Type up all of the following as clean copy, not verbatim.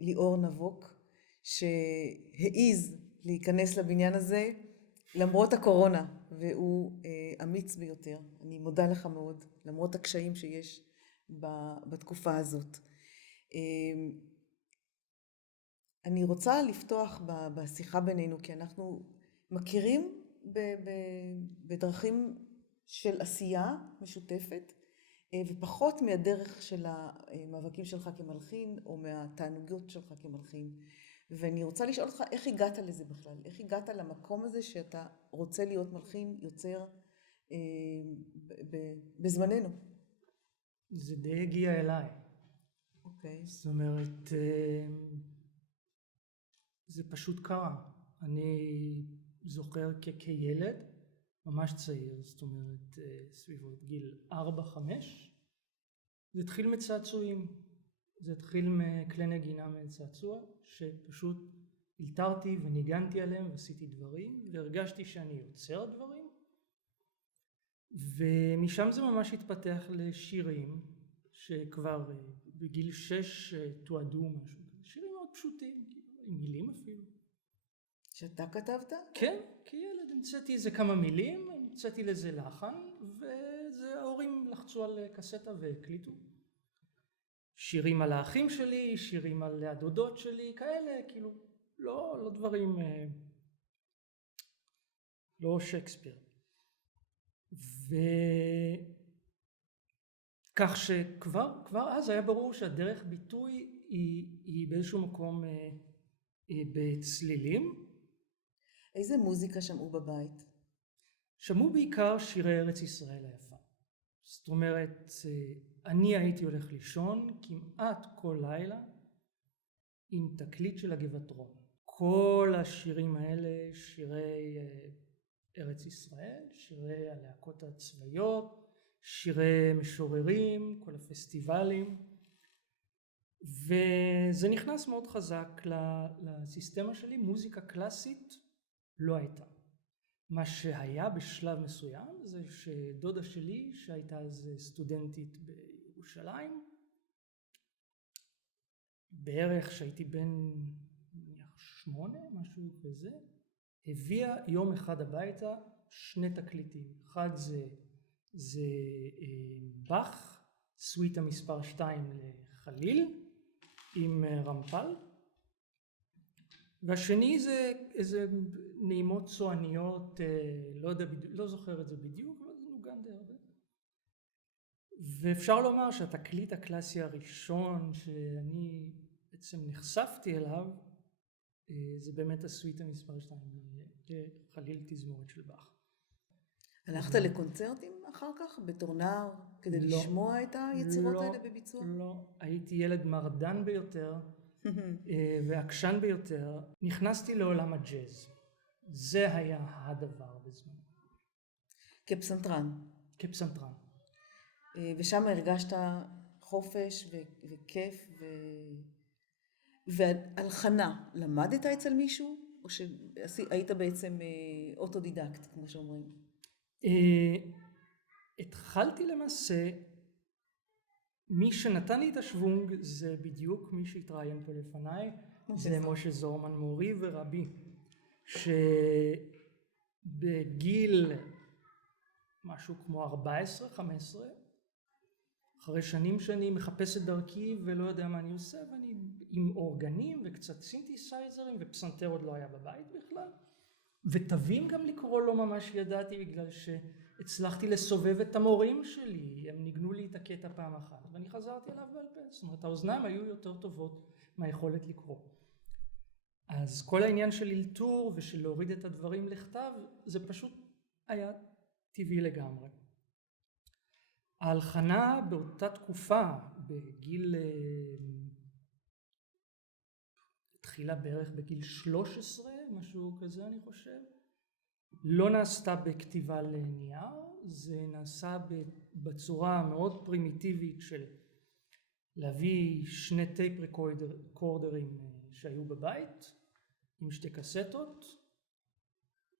ליאור נבוק, שהעיז להיכנס לבניין הזה למרות הקורונה, והוא אמיץ ביותר. אני מודה לך מאוד, למרות הקשיים שיש בתקופה הזאת. אני רוצה לפתוח בשיחה בינינו, כי אנחנו מכירים בדרכים של עשייה משותפת, ופחות מהדרך של המאבקים שלך כמלחין, או מהתענוגות שלך כמלחין. ואני רוצה לשאול אותך, איך הגעת לזה בכלל? איך הגעת למקום הזה שאתה רוצה להיות מלחין, יוצר בזמננו? זה די הגיע אליי. אוקיי. זאת אומרת, זה פשוט קרה. אני זוכר כילד, ממש צעיר, זאת אומרת, סביבות גיל 4-5, זה התחיל מצעצועים. זה התחיל מכלי נגינה מצעצוע, שפשוט הלתרתי וניגנתי עליהם ועשיתי דברים, והרגשתי שאני יוצר דברים, ומשם זה ממש התפתח לשירים, שכבר בגיל 6 תועדו משהו. שירים מאוד פשוטים, עם מילים אפילו. שאתה כתבת? כן, כילד המצאתי איזה כמה מילים, המצאתי לזה לחן, וההורים לחצו על קסטה והקליטו. שירים על האחים שלי, שירים על הדודות שלי, כאלה, כאילו, לא דברים, לא שייקספיר. וכך שכבר אז היה ברור שהדרך ביטוי היא באיזשהו מקום בצלילים. איזה מוזיקה שמעו בבית? שמעו בעיקר שירי ארץ ישראל היפה. זאת אומרת, אני הייתי הולך לישון כמעט כל לילה עם תקליט של הגבעתרון. כל השירים האלה, שירי ארץ ישראל, שירי הלהקות הצבאיות, שירי משוררים, כל הפסטיבלים, וזה נכנס מאוד חזק לסיסטמה שלי. מוזיקה קלאסית לא הייתה. מה שהיה בשלב מסוים זה שדודה שלי, שהייתה אז סטודנטית בירושלים, בערך שהייתי בן 8, משהו כזה, הביאה יום אחד הביתה 2 תקליטים. אחד זה באך, סוויטה מספר 2 לחליל, עם רמפל, והשני זה איזה נעימות צועניות, לא זוכר את זה בדיוק, אבל זה נוגן די הרבה. ואפשר לומר שהתקליט הקלאסי הראשון שאני בעצם נחשפתי אליו, זה באמת הסוויטה מספר 2, חליל תזמורת של באך. הלכת לקונצרטים אחר כך, בתור נער, כדי לשמוע את היצירות האלה בביצוע? לא, הייתי ילד מרדן ביותר ועקשן ביותר. נכנסתי לעולם הג'אז. זה היה הדבר בזמן. כפסנתרן. כפסנתרן. ושם הרגשת חופש וכיף והלחנה. למדת אצל מישהו? או שהיית בעצם אוטודידקט, כמו שאומרים? התחלתי למעשה, מי שנתן לי את השוונג זה בדיוק מי שהתראיין פה לפניי, זה משה זורמן מורי ורבי, שבגיל משהו כמו 14-15, אחרי שנים שאני מחפש את דרכי ולא יודע מה אני עושה, ואני עם אורגנים וקצת סינתסייזרים, ופסנתר עוד לא היה בבית בכלל, ותווים גם לקרוא לא ממש ידעתי, בגלל שהצלחתי לסובב את המורים שלי, הם ניגנו לי את הקטע פעם אחת, ואני חזרתי עליו בעל פה. זאת אומרת, האוזניים היו יותר טובות מהיכולת לקרוא. אז כל העניין של אלתור ושל להוריד את הדברים לכתב, זה פשוט היה טבעי לגמרי. ההלחנה באותה תקופה, בגיל, התחילה בערך בגיל 13, משהו כזה אני חושב, לא נעשתה בכתיבה לנייר, זה נעשה בצורה מאוד פרימיטיבית של להביא 2 טייפ ריקורדרים שהיו בבית, עם 2 קסטות,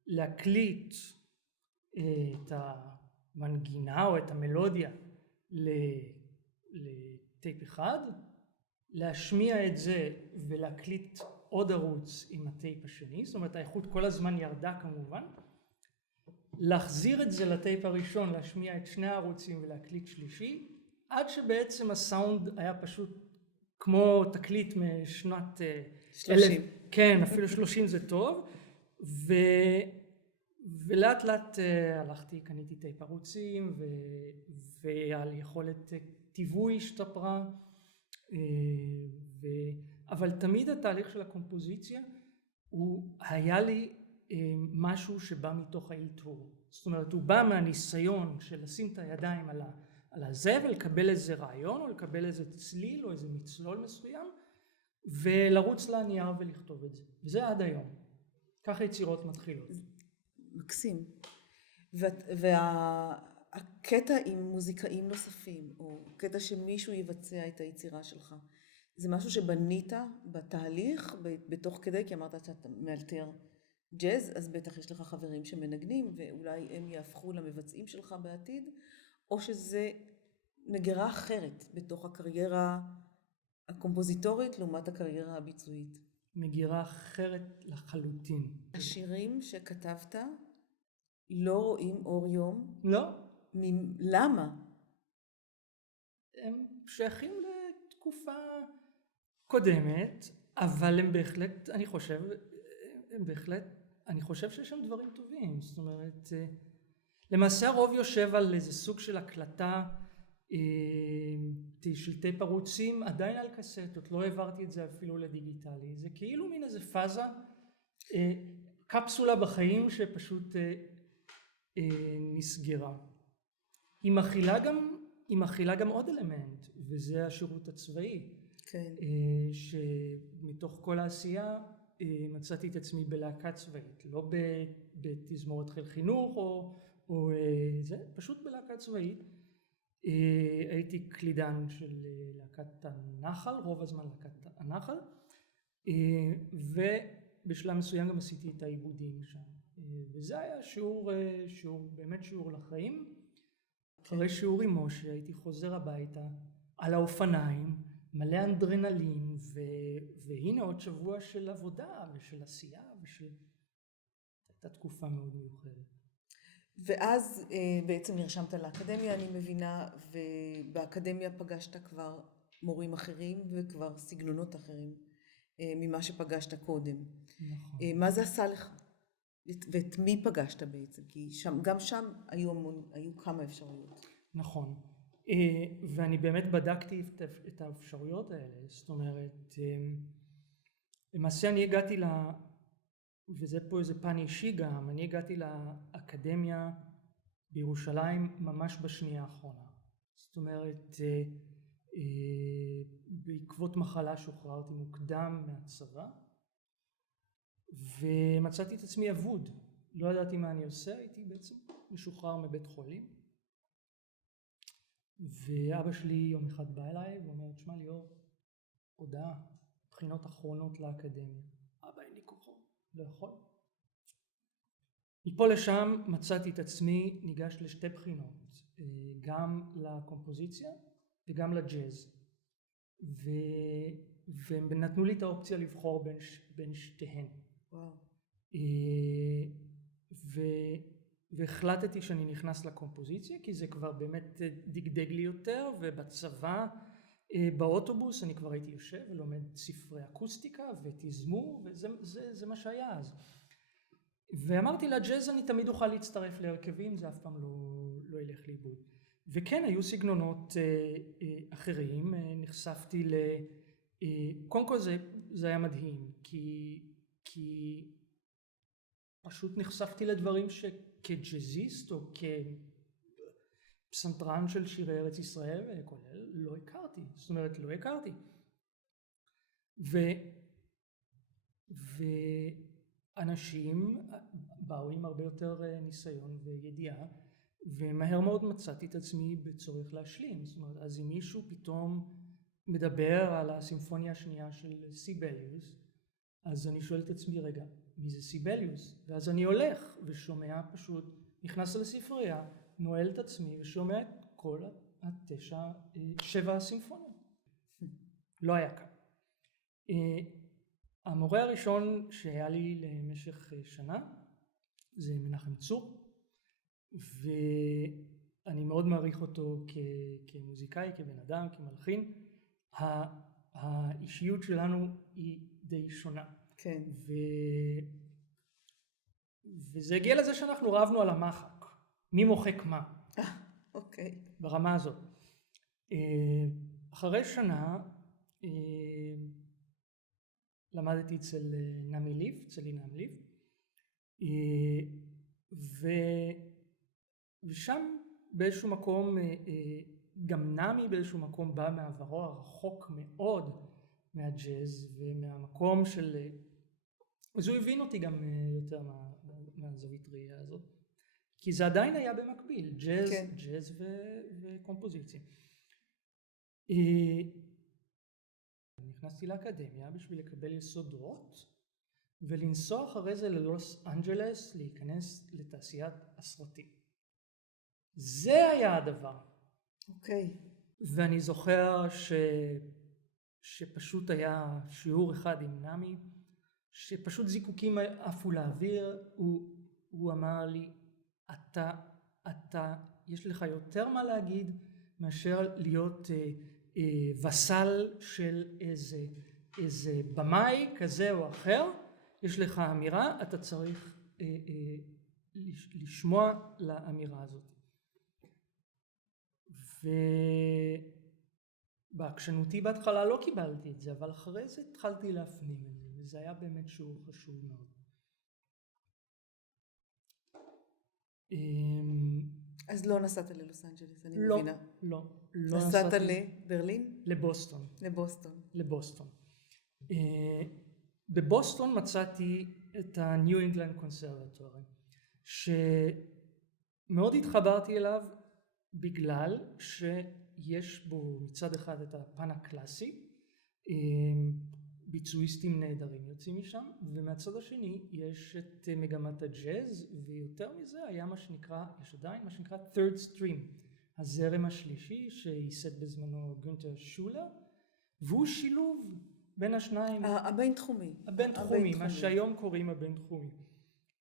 להקליט את המנגינה או את המלודיה לטייפ אחד, להשמיע את זה ולהקליט עוד ערוץ עם הטייפ השני, זאת אומרת האיכות כל הזמן ירדה כמובן, להחזיר את זה לטייפ הראשון, להשמיע את שני הערוצים ולהקליט שלישי, עד שבעצם הסאונד היה פשוט כמו תקליט משנת 30. כן, אפילו 30 זה טוב, ולאט לאט הלכתי, קניתי טייפ ערוצים, והיכולת טיווי השתפרה, אבל תמיד התהליך של הקומפוזיציה הוא היה לי משהו שבא מתוך האלתור. זאת אומרת, הוא בא מהניסיון של לשים את הידיים על הזה ולקבל איזה רעיון או לקבל איזה צליל או איזה מצלול מסוים ולרוץ לנייר ולכתוב את זה. וזה עד היום. ככה יצירות מתחילות. מקסים. והקטע עם מוזיקאים נוספים, או קטע שמישהו יבצע את היצירה שלך, זה משהו שבנית בתהליך, בתוך כדי, כי אמרת שאתה מאלתר ג'אז, אז בטח יש לך חברים שמנגנים, ואולי הם יהפכו למבצעים שלך בעתיד, או שזה מגירה אחרת בתוך הקריירה הקומפוזיטורית לעומת הקריירה הביצועית. מגירה אחרת לחלוטין. השירים שכתבת לא רואים אור יום? לא. למה? הם שייכים לתקופה קודמת, אבל הם בהחלט, אני חושב שיש שם דברים טובים. זאת אומרת, למעשה הרוב יושב על איזה סוג של הקלטה של טייפ ערוצים, עדיין על קסטות, לא העברתי את זה אפילו לדיגיטלי. זה כאילו מין איזה פאזה, קפסולה בחיים שפשוט נסגרה. היא מכילה גם עוד אלמנט, וזה השירות הצבאי. כן. שמתוך כל העשייה מצאתי את עצמי בלהקה צבאית, לא בתזמורת חיל חינוך או זה, פשוט בלהקה צבאית. הייתי קלידן של להקת הנחל, רוב הזמן להקת הנחל, ובשלב מסוים גם עשיתי את העיבודים שם. וזה היה שיעור, באמת שיעור לחיים. אחרי שיעור עם משה הייתי חוזר הביתה על האופניים, מלא אנדרנלין, והנה עוד שבוע של עבודה ושל עשייה הייתה תקופה מאוד מיוחדת. ואז בעצם נרשמת לאקדמיה, אני מבינה, ובאקדמיה פגשת כבר מורים אחרים וכבר סגנונות אחרים ממה שפגשת קודם. נכון. מה זה עשה לך? ואת מי פגשת בעצם? כי גם שם היו כמה אפשרויות. נכון. ואני באמת בדקתי את האפשרויות האלה. זאת אומרת, למעשה אני הגעתי וזה פה איזה פן אישי גם, אני הגעתי לאקדמיה בירושלים ממש בשנייה האחרונה. זאת אומרת, בעקבות מחלה שוחררתי מוקדם מהצבא, ומצאתי את עצמי אבוד. לא ידעתי מה אני עושה, הייתי בעצם משוחרר מבית חולים. ואבא שלי יום אחד בא אליי ואומר, תשמע ליאור, הודעה, בחינות אחרונות לאקדמיה. אבא, אין לי כוחו. לא יכול. מפה לשם מצאתי את עצמי ניגש לשתי בחינות, גם לקומפוזיציה וגם לג'אז. והם נתנו לי את האופציה לבחור בין שתיהן. וואו. והחלטתי שאני נכנס לקומפוזיציה, כי זה כבר באמת דגדג לי יותר, ובצבא, באוטובוס אני כבר הייתי יושב ולומד ספרי אקוסטיקה ותזמור, וזה מה שהיה אז. ואמרתי לג'אז אני תמיד אוכל להצטרף להרכבים, זה אף פעם לא ילך לאיבוד. וכן, היו סגנונות אחרים, נחשפתי קודם כל זה היה מדהים, כי פשוט נחשפתי לדברים שכג'אזיסט או כפסנתרן של שירי ארץ ישראל כולל לא הכרתי, זאת אומרת לא הכרתי. ואנשים באו עם הרבה יותר ניסיון וידיעה, ומהר מאוד מצאתי את עצמי בצורך להשלים. זאת אומרת, אז אם מישהו פתאום מדבר על הסימפוניה השנייה של סיבליוס, אז אני שואל את עצמי, רגע, מי זה סיבליוס? ואז אני הולך ושומע פשוט, נכנס לספרייה, נועל את עצמי ושומע את כל 7 הסימפוניות. לא היה קל. המורה הראשון שהיה לי למשך שנה זה מנחם צור, ואני מאוד מעריך אותו כמוזיקאי, כבן אדם, כמלחין. האישיות שלנו היא די שונה. כן. וזה הגיע לזה שאנחנו רבנו על המחק, מי מוחק מה. אוקיי. ברמה הזאת. אחרי שנה למדתי אצל נעמי ליב, אצל נעמי ליב, ושם באיזשהו מקום, גם נעמי באיזשהו מקום בא מעברו הרחוק מאוד מהג'אז ומהמקום של, אז הוא הבין אותי גם יותר מהזווית ראייה הזאת, כי זה עדיין היה במקביל, ג'אז, כן. ג'אז וקומפוזיציה. נכנסתי לאקדמיה בשביל לקבל יסודות ולנסוע אחרי זה ללוס אנג'לס להיכנס לתעשיית הסרטים. זה היה הדבר. אוקיי. ואני זוכר שפשוט היה שיעור אחד עם נעמי, שפשוט זיקוקים עפו לאוויר, הוא אמר לי, אתה, יש לך יותר מה להגיד מאשר להיות וסל של איזה במאי כזה או אחר, יש לך אמירה, אתה צריך לשמוע לאמירה הזאת. ובעקשנותי בהתחלה לא קיבלתי את זה, אבל אחרי זה התחלתי להפנים את זה, וזה היה באמת שיעור חשוב מאוד. אז לא נסעת ללוס אנג'לס, אני מבינה. לא. נסעת לברלין? לבוסטון. בבוסטון מצאתי את ה-New England Conservatory, שמאוד התחברתי אליו בגלל שיש בו מצד אחד את הפן הקלאסי, ביצועיסטים נהדרים יוצאים משם, ומהצד השני יש את מגמת הג'אז, ויותר מזה היה מה שנקרא, יש עדיין מה שנקרא third stream, הזרם השלישי שייסד בזמנו גונטר שולר, והוא שילוב בין השניים. הבינתחומי. הבינתחומי, מה שהיום קוראים הבינתחומי.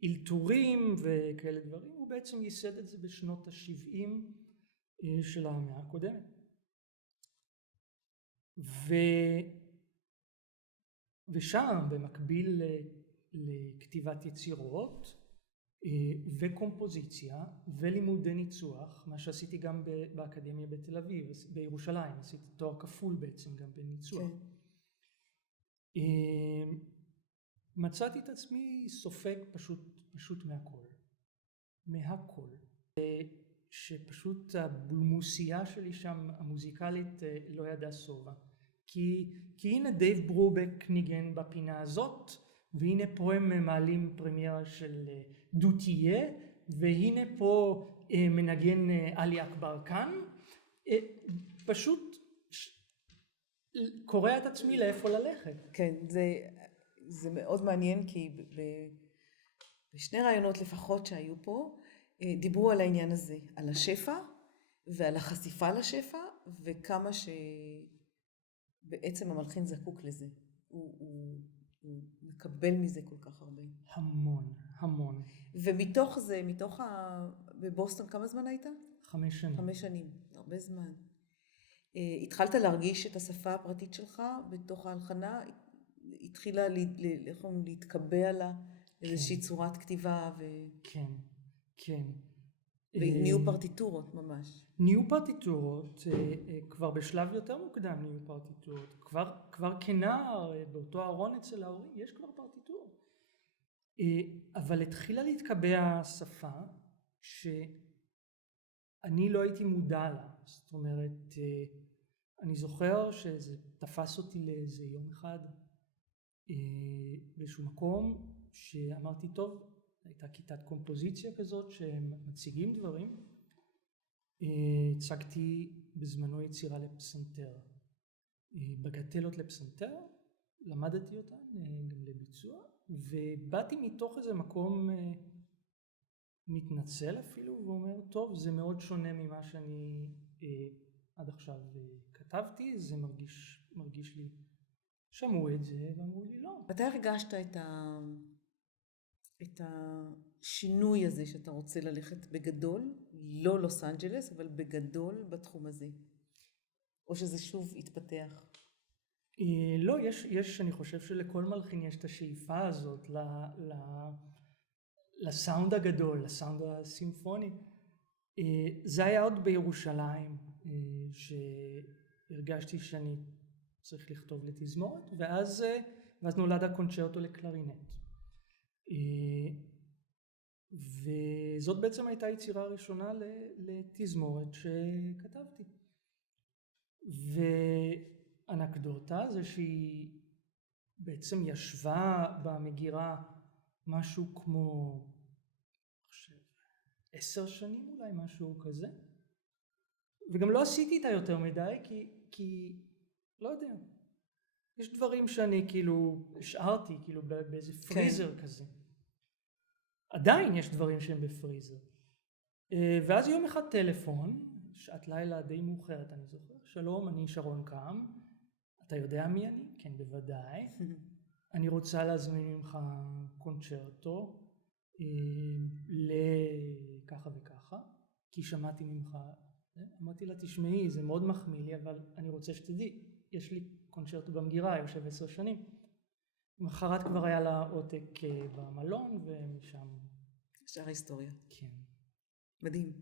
אלתורים וכאלה דברים, הוא בעצם ייסד את זה בשנות ה-70 של המאה הקודמת. ושם במקביל לכתיבת יצירות וקומפוזיציה ולימודי ניצוח, מה שעשיתי גם באקדמיה בתל אביב, בירושלים, עשיתי תואר כפול בעצם גם בניצוח. כן. מצאתי את עצמי סופג פשוט מהכל. שפשוט הבולמוסייה שלי שם המוזיקלית לא ידעה סובה. כי הנה דייב ברובק ניגן בפינה הזאת, והנה פה הם מעלים פרמיירה של דותיה, והנה פה מנגן עלי אכבר כאן. פשוט קורא את עצמי לאיפה ללכת. כן, זה מאוד מעניין, כי בשני רעיונות לפחות שהיו פה, דיברו על העניין הזה, על השפע ועל החשיפה לשפע, וכמה שבעצם המלחין זקוק לזה. הוא מקבל מזה כל כך הרבה. המון. ומתוך זה, בבוסטון כמה זמן היית? 5 שנים. 5 שנים, הרבה זמן. התחלת להרגיש את השפה הפרטית שלך בתוך ההלחנה? התחילה להתקבע לה איזושהי צורת כתיבה? כן. ונהיו פרטיטורות ממש. נהיו פרטיטורות, כבר בשלב יותר מוקדם נהיו פרטיטורות. כבר כנער, באותו ארון אצל ההורים, יש כבר פרטיטורות. אבל התחילה להתקבע שפה שאני לא הייתי מודע לה. זאת אומרת, אני זוכר שזה תפס אותי לאיזה יום אחד באיזשהו מקום שאמרתי, טוב, הייתה כיתת קומפוזיציה כזאת שהם מציגים דברים. הצגתי בזמנו יצירה לפסנתר. בגטלות לפסנתר, למדתי אותן גם לביצוע, ובאתי מתוך איזה מקום מתנצל אפילו, ואומר, טוב, זה מאוד שונה ממה שאני עד עכשיו כתבתי, זה מרגיש מרגיש לי, שמעו את זה ואמרו לי לא. מתי הרגשת את השינוי הזה שאתה רוצה ללכת בגדול, לא לוס אנג'לס, אבל בגדול בתחום הזה? או שזה שוב התפתח? לא, אני חושב שלכל מלחין יש את השאיפה הזאת לסאונד הגדול, לסאונד הסימפוני. זה היה עוד בירושלים, שהרגשתי שאני צריך לכתוב לתזמורת, ואז נולד הקונצ'רטו לקלרינט. וזאת בעצם הייתה היצירה הראשונה לתזמורת שכתבתי. ואנקדוטה זה שהיא בעצם ישבה במגירה משהו כמו 10 שנים אולי, משהו כזה. וגם לא עשיתי איתה יותר מדי, כי לא יודע. יש דברים שאני כאילו השארתי, כאילו באיזה פריזר כזה. עדיין יש דברים שהם בפריזר. ואז יום אחד טלפון, שעת לילה די מאוחרת אני זוכר, שלום, אני שרון קם, אתה יודע מי אני? כן, בוודאי. אני רוצה להזמין ממך קונצ'רטו לככה וככה, כי שמעתי ממך. אמרתי לה, תשמעי, זה מאוד מחמיא לי, אבל אני רוצה שתדעי, יש לי קונצ'רטו במגירה, יושב 10 שנים. מחרת כבר היה לה עותק במלון, ומשם... שאר ההיסטוריה. כן. מדהים.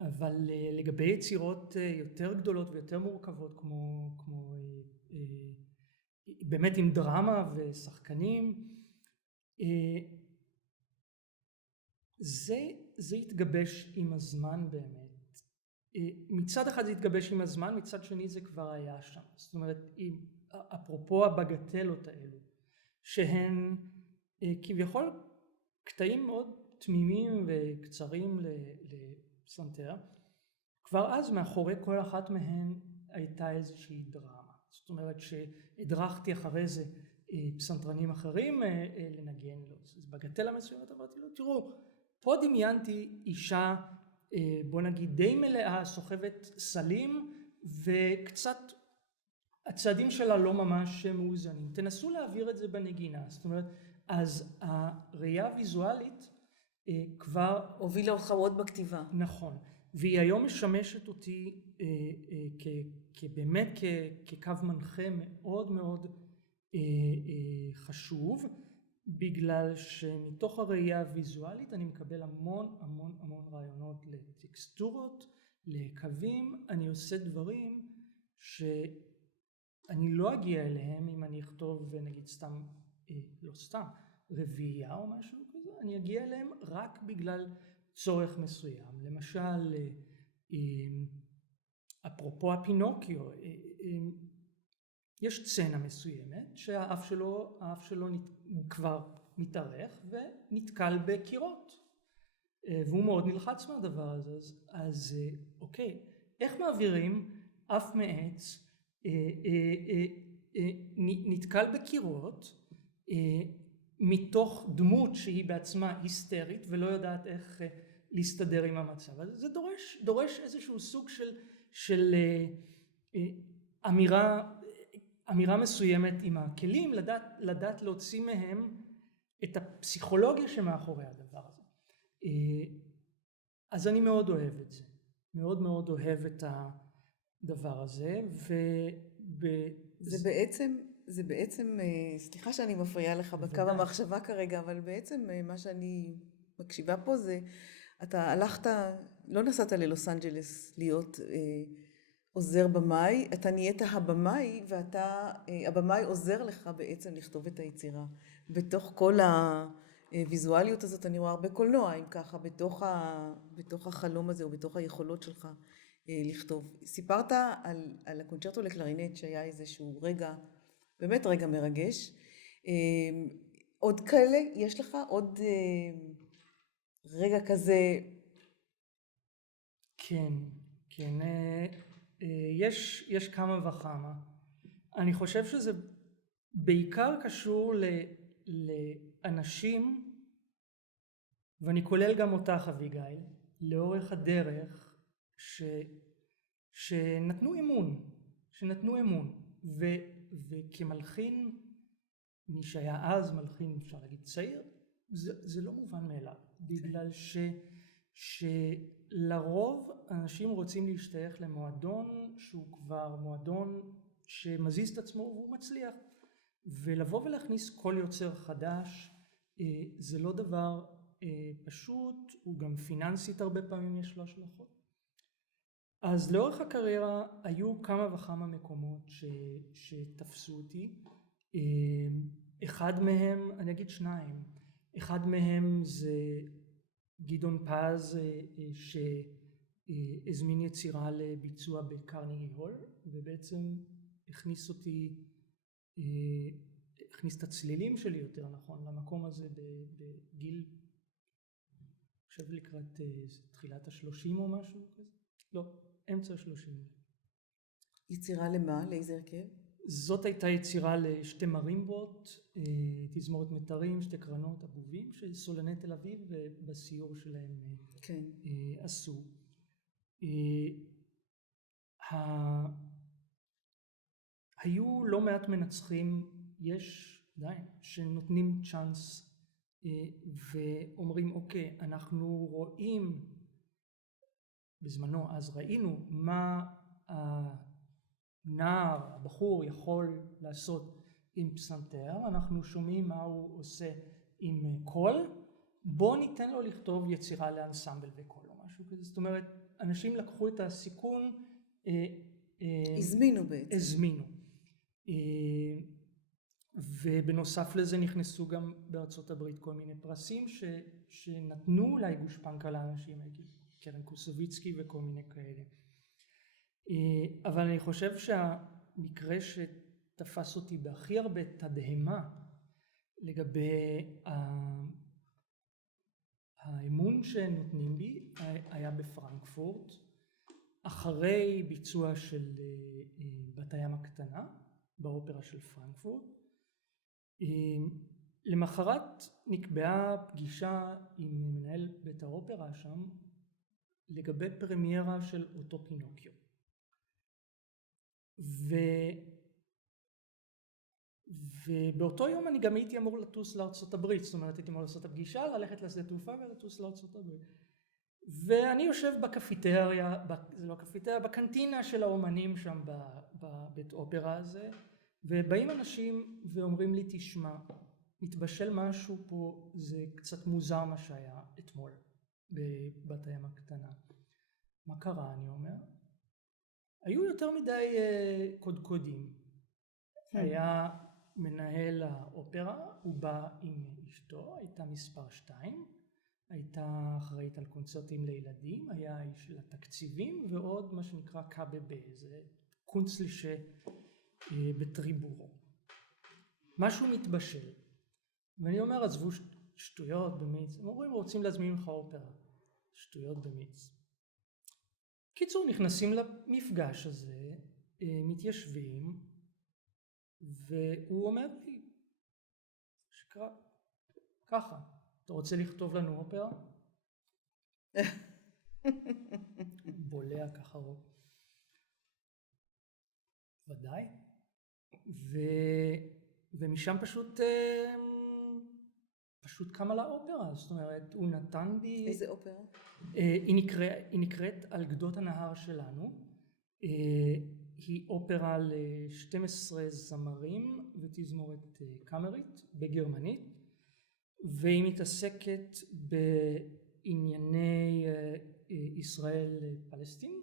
אבל לגבי יצירות יותר גדולות ויותר מורכבות, כמו באמת עם דרמה ושחקנים, זה התגבש עם הזמן באמת. מצד אחד זה התגבש עם הזמן, מצד שני זה כבר היה שם. זאת אומרת, אפרופו הבגטלות האלו, שהן כביכול קטעים מאוד תמימים וקצרים לפסנתר, כבר אז מאחורי כל אחת מהן הייתה איזושהי דרמה. זאת אומרת שהדרכתי אחרי זה פסנתרנים אחרים לנגן לו. אז בגטלה מסוימת אמרתי לו, תראו, פה דמיינתי אישה, בוא נגיד די מלאה, סוחבת סלים, וקצת הצעדים שלה לא ממש מאוזנים. תנסו להעביר את זה בנגינה. זאת אומרת, אז הראייה הוויזואלית כבר... הובילה אותך עוד בכתיבה. נכון. והיא היום משמשת אותי באמת כקו מנחה מאוד מאוד חשוב, בגלל שמתוך הראייה הוויזואלית אני מקבל המון רעיונות לטקסטורות, לקווים. אני עושה דברים שאני לא אגיע אליהם אם אני אכתוב נגיד סתם, לא סתם, רביעייה או משהו כזה, אני אגיע אליהם רק בגלל צורך מסוים. למשל, אפרופו הפינוקיו, יש סצנה מסוימת שהאף שלו כבר מתארך ונתקל בקירות, והוא מאוד נלחץ מהדבר הזה. אז אוקיי, איך מעבירים אף מעץ נתקל בקירות מתוך דמות שהיא בעצמה היסטרית ולא יודעת איך להסתדר עם המצב? אז זה דורש איזשהו סוג של אמירה מסוימת עם הכלים, לדעת להוציא מהם את הפסיכולוגיה שמאחורי הדבר הזה. אז אני מאוד אוהב את זה, מאוד מאוד אוהב את הדבר הזה. זה בעצם, סליחה שאני מפריעה לך בקו המחשבה כרגע, אבל בעצם מה שאני מקשיבה פה זה, אתה הלכת, לא נסעת ללוס אנג'לס להיות עוזר במאי, אתה נהיית הבמאי, הבמאי עוזר לך בעצם לכתוב את היצירה. בתוך כל הוויזואליות הזאת אני רואה הרבה קולנוע, אם ככה, בתוך החלום הזה או בתוך היכולות שלך לכתוב. סיפרת על הקונצ'רטו לקלרינט שהיה איזשהו רגע, באמת רגע מרגש. עוד כאלה, יש לך עוד רגע כזה? כן. יש כמה וכמה. אני חושב שזה בעיקר קשור לאנשים, ואני כולל גם אותך אביגיל, לאורך הדרך שנתנו אמון. וכמלחין, מי שהיה אז מלחין, אפשר להגיד צעיר, זה לא מובן מאליו, בגלל שלרוב אנשים רוצים להשתייך למועדון שהוא כבר מועדון שמזיז את עצמו והוא מצליח, ולבוא ולהכניס כל יוצר חדש זה לא דבר פשוט, הוא גם פיננסית הרבה פעמים יש לו השלכות. אז לאורך הקריירה היו כמה וכמה מקומות שתפסו אותי. אחד מהם, אני אגיד שניים, אחד מהם זה גדעון פז שהזמין יצירה לביצוע בקרניגי הול, ובעצם הכניס את הצלילים שלי יותר נכון למקום הזה בגיל, אני חושב לקראת תחילת ה-30 או משהו כזה, לא, אמצע ה-30. יצירה למה? לאיזה הרכב? זאת הייתה יצירה לשתי מרימבות, תזמורת מיתרים, שתי קרנות אבובים של סולני תל אביב, ובסיור שלהם כן. עשו. היו לא מעט מנצחים, יש עדיין, שנותנים צ'אנס ואומרים אוקיי, אנחנו רואים, בזמנו אז ראינו מה הנער, הבחור יכול לעשות עם פסנתר, אנחנו שומעים מה הוא עושה עם קול, בוא ניתן לו לכתוב יצירה לאנסמבל וקול או משהו כזה. זאת אומרת, אנשים לקחו את הסיכון, הזמינו בעצם. הזמינו. ובנוסף לזה נכנסו גם בארצות הברית כל מיני פרסים שנתנו אולי גושפנקה לאנשים, קרן קוסוביצקי וכל מיני כאלה. אבל אני חושב שהמקרה שתפס אותי בהכי הרבה תדהמה לגבי האמון שנותנים בי היה בפרנקפורט, אחרי ביצוע של בת הים הקטנה באופרה של פרנקפורט. למחרת נקבעה פגישה עם מנהל בית האופרה שם לגבי פרמיירה של אותו פינוקיו. ובאותו יום אני גם הייתי אמור לטוס לארצות הברית, זאת אומרת הייתי אמור לעשות את הפגישה, ללכת לשדה תעופה ולטוס לארצות הברית. ואני יושב בקפיטריה, זה לא קפיטריה, בקנטינה של האומנים שם בבית אופרה הזה, ובאים אנשים ואומרים לי, תשמע, מתבשל משהו פה, זה קצת מוזר מה שהיה אתמול בבת הים הקטנה. מה קרה, אני אומר? היו יותר מדי קודקודים. היה מנהל האופרה, הוא בא עם אשתו, הייתה מספר 2, הייתה אחראית על קונצרטים לילדים, היה איש לתקציבים ועוד מה שנקרא קב"ב, זה קונצלישה בטריבורו. משהו מתבשל. ואני אומר, עזבו שטויות במיץ, הם אומרים, רוצים להזמין לך אופרה. שטויות במיץ. קיצור, נכנסים למפגש הזה, מתיישבים, והוא אומר לי, שקרא, ככה, אתה רוצה לכתוב לנו אופרה? בולע ככה רוב. ודאי. ומשם פשוט קמה לאופרה, זאת אומרת, הוא נתן לי... איזה אופרה? היא נקראת על גדות הנהר שלנו, היא אופרה ל-12 זמרים ותזמורת קאמרית בגרמנית, והיא מתעסקת בענייני ישראל פלסטין,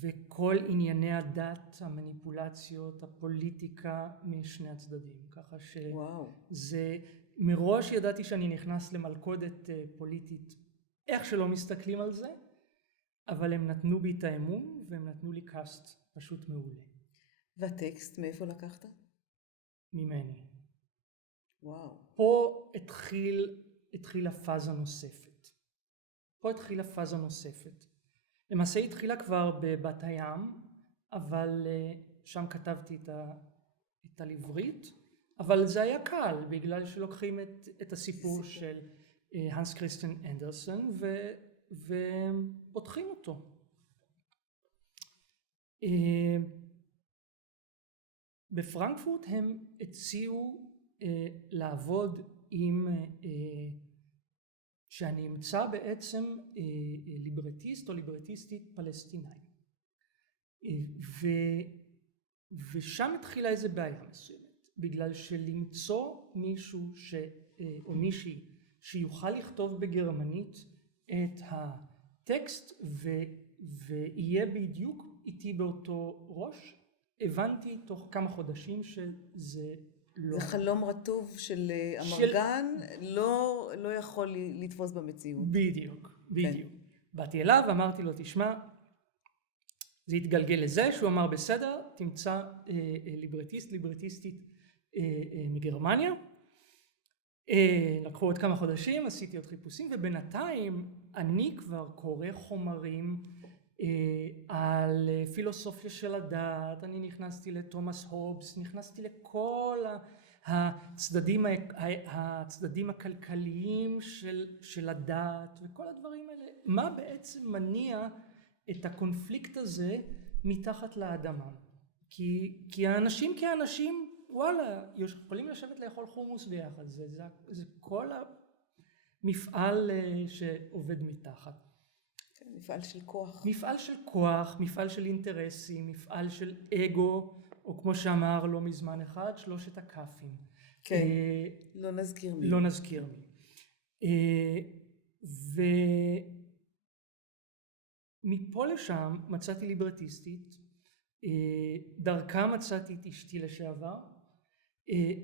וכל ענייני הדת, המניפולציות, הפוליטיקה משני הצדדים, ככה שזה, מראש ידעתי שאני נכנס למלכודת פוליטית, איך שלא מסתכלים על זה, אבל הם נתנו בי את האמון, והם נתנו לי קאסט פשוט מעולה. והטקסט, מאיפה לקחת? ממני. וואו. פה התחילה פאזה נוספת. למעשה היא התחילה כבר בבת הים, אבל שם כתבתי את הלברית, אבל זה היה קל, בגלל שלוקחים את הסיפור של הנס כריסטיאן אנדרסן ופותחים אותו. בפרנקפורט הם הציעו לעבוד עם, שאני אמצא בעצם ליברטיסט או ליברטיסטית פלסטינאי. ושם התחילה איזה בעיה מסוימת, בגלל שלמצוא מישהו או מישהי שיוכל לכתוב בגרמנית את הטקסט ויהיה בדיוק איתי באותו ראש, הבנתי תוך כמה חודשים שזה לא... זה חלום רטוב של אמרגן, לא יכול לתפוס במציאות. בדיוק. באתי אליו ואמרתי לו, תשמע, זה התגלגל לזה שהוא אמר בסדר, תמצא ליברטיסטית מגרמניה. לקחו עוד כמה חודשים, עשיתי עוד חיפושים, ובינתיים אני כבר קורא חומרים על פילוסופיה של הדעת, אני נכנסתי לתומאס הובס, נכנסתי לכל הצדדים הכלכליים של הדעת וכל הדברים האלה. מה בעצם מניע את הקונפליקט הזה מתחת לאדמה? כי האנשים כאנשים, וואלה, יכולים לשבת לאכול חומוס ביחד, זה כל המפעל שעובד מתחת. מפעל של כוח. מפעל של כוח, מפעל של אינטרסים, מפעל של אגו, או כמו שאמר לא מזמן אחד, 3 הכ"פים. כן, לא נזכיר מי. לא נזכיר מי. ומפה לשם מצאתי ליברטיסטית, דרכה מצאתי את אשתי לשעבר,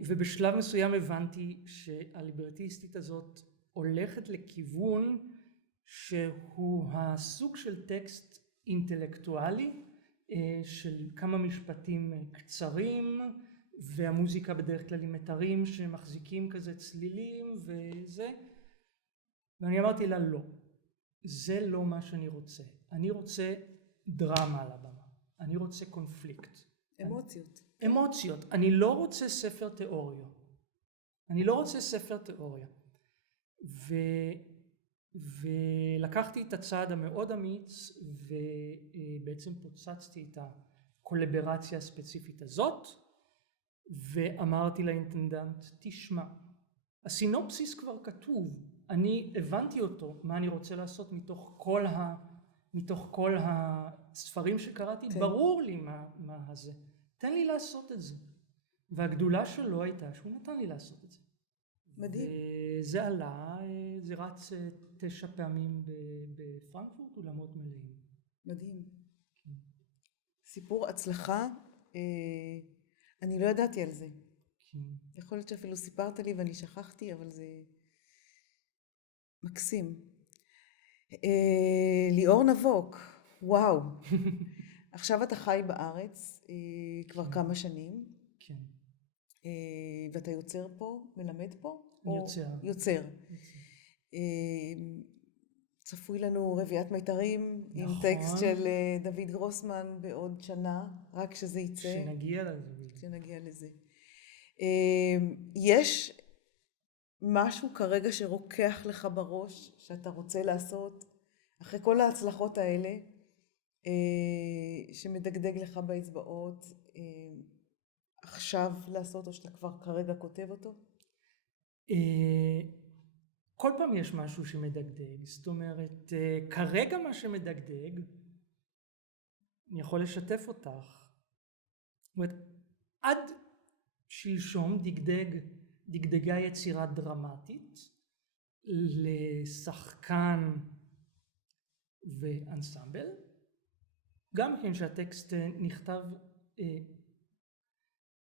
ובשלב מסוים הבנתי שהליברטיסטית הזאת הולכת לכיוון שהוא הסוג של טקסט אינטלקטואלי של כמה משפטים קצרים, והמוזיקה בדרך כלל עם מיתרים שמחזיקים כזה צלילים וזה, ואני אמרתי לה לא, זה לא מה שאני רוצה. אני רוצה דרמה על הבמה, אני רוצה קונפליקט. אמוציות. אני לא רוצה ספר תיאוריה. ולקחתי את הצעד המאוד אמיץ ובעצם פוצצתי את הקולברציה הספציפית הזאת ואמרתי לאינטנדנט, תשמע, הסינופסיס כבר כתוב, אני הבנתי אותו, מה אני רוצה לעשות מתוך כל הספרים שקראתי, כן. ברור לי מה זה, תן לי לעשות את זה. והגדולה שלו הייתה שהוא נתן לי לעשות את זה. מדהים. זה עלה, זה רץ 9 פעמים בפרנקפורט, אולמות מלאים. מדהים. כן. סיפור הצלחה, אני לא ידעתי על זה. כן. יכול להיות שאפילו סיפרת לי ואני שכחתי, אבל זה מקסים. ליאור נבוק, וואו. עכשיו אתה חי בארץ כבר כמה שנים. כן. ואתה יוצר פה, מלמד פה? יוצר. צפוי לנו רביעת מיתרים עם טקסט של דוד גרוסמן בעוד שנה, רק שזה יצא. כשנגיע לזה. יש משהו כרגע שרוקח לך בראש, שאתה רוצה לעשות, אחרי כל ההצלחות האלה, שמדגדג לך באצבעות, עכשיו לעשות, או שאתה כבר כרגע כותב אותו? כל פעם יש משהו שמדגדג, זאת אומרת, כרגע מה שמדגדג, אני יכול לשתף אותך, זאת אומרת, עד שלשום דגדגה יצירה דרמטית לשחקן ואנסמבל, גם כן שהטקסט נכתב,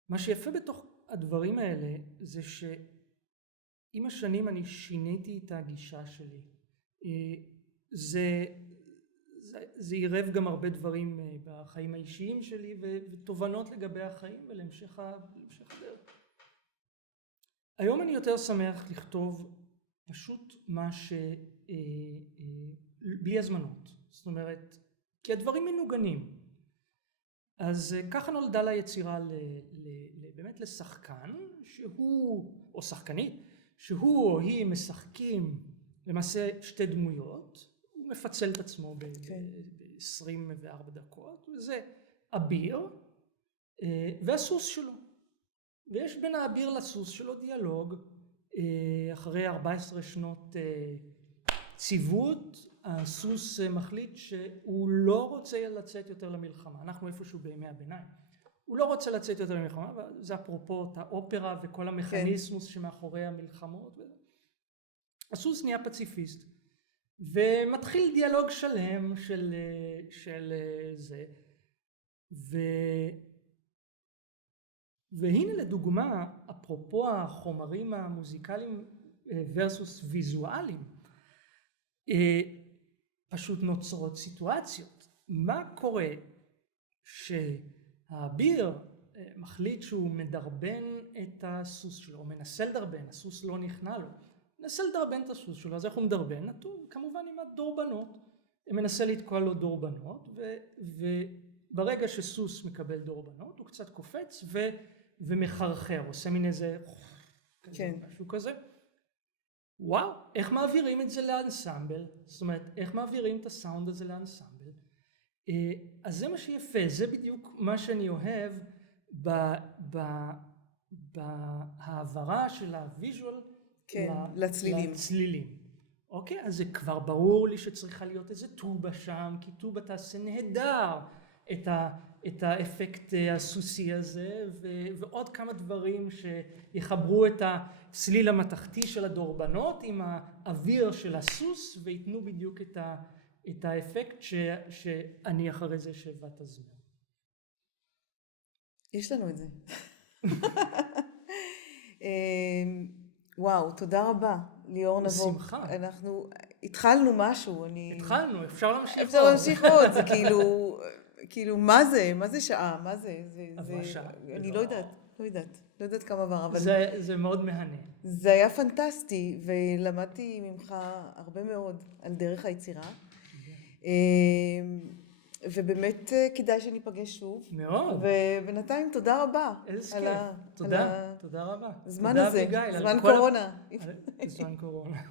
מה שיפה בתוך הדברים האלה זה שעם השנים אני שיניתי את הגישה שלי. זה עירב גם הרבה דברים בחיים האישיים שלי ותובנות לגבי החיים ולהמשך הדרך. היום אני יותר שמח לכתוב פשוט מה בלי הזמנות. זאת אומרת, כי הדברים מנוגנים. אז ככה נולדה לה יצירה באמת לשחקן שהוא, או שחקנית, שהוא או היא משחקים למעשה 2 דמויות, הוא מפצל את עצמו ב-24 דקות, וזה אביר, והסוס שלו. ויש בין האביר לסוס שלו דיאלוג, אחרי 14 שנות ציוות, הסוס מחליט שהוא לא רוצה לצאת יותר למלחמה. אנחנו איפשהו בימי הביניים. הוא לא רוצה לצאת יותר למלחמה, וזה אפרופו את האופרה וכל המכניסמוס שמאחורי המלחמות. הסוס נהיה פציפיסט, ומתחיל דיאלוג שלם של זה. והנה לדוגמה, אפרופו החומרים המוזיקליים versus ויזואליים, פשוט נוצרות סיטואציות. מה קורה שהאביר מחליט שהוא מדרבן את הסוס שלו, או מנסה לדרבן, הסוס לא נכנע לו, מנסה לדרבן את הסוס שלו, אז איך הוא מדרבן? כמובן עם הדורבנות, הוא מנסה לתקוע לו דורבנות, וברגע שסוס מקבל דורבנות, הוא קצת קופץ ומחרחר, עושה מין איזה משהו כזה. וואו, איך מעבירים את זה לאנסמבל? זאת אומרת, איך מעבירים את הסאונד הזה לאנסמבל? אז זה מה שיפה, זה בדיוק מה שאני אוהב בהעברה של הוויז'ואל לצלילים. אוקיי, אז זה כבר ברור לי שצריכה להיות איזה טובה שם, כי טובה תעשה נהדר את האפקט הסוסי הזה, ועוד כמה דברים שיחברו את הצליל המתכתי של הדורבנות עם האוויר של הסוס, ויתנו בדיוק את האפקט שאני אחרי זה שבת הזמן. יש לנו את זה. וואו, תודה רבה, ליאור נבו. בשמחה. אנחנו התחלנו משהו. התחלנו, אפשר להמשיך עוד. אפשר להמשיך עוד, זה כאילו, מה זה שעה? מה זה? עברה שעה. אני לא יודעת כמה עבר, אבל... זה מאוד מהנה. זה היה פנטסטי, ולמדתי ממך הרבה מאוד על דרך היצירה. ובאמת כדאי שניפגש שוב. מאוד. ובינתיים תודה רבה. איזה כיף. תודה רבה. זמן הזה, זמן קורונה. זמן קורונה.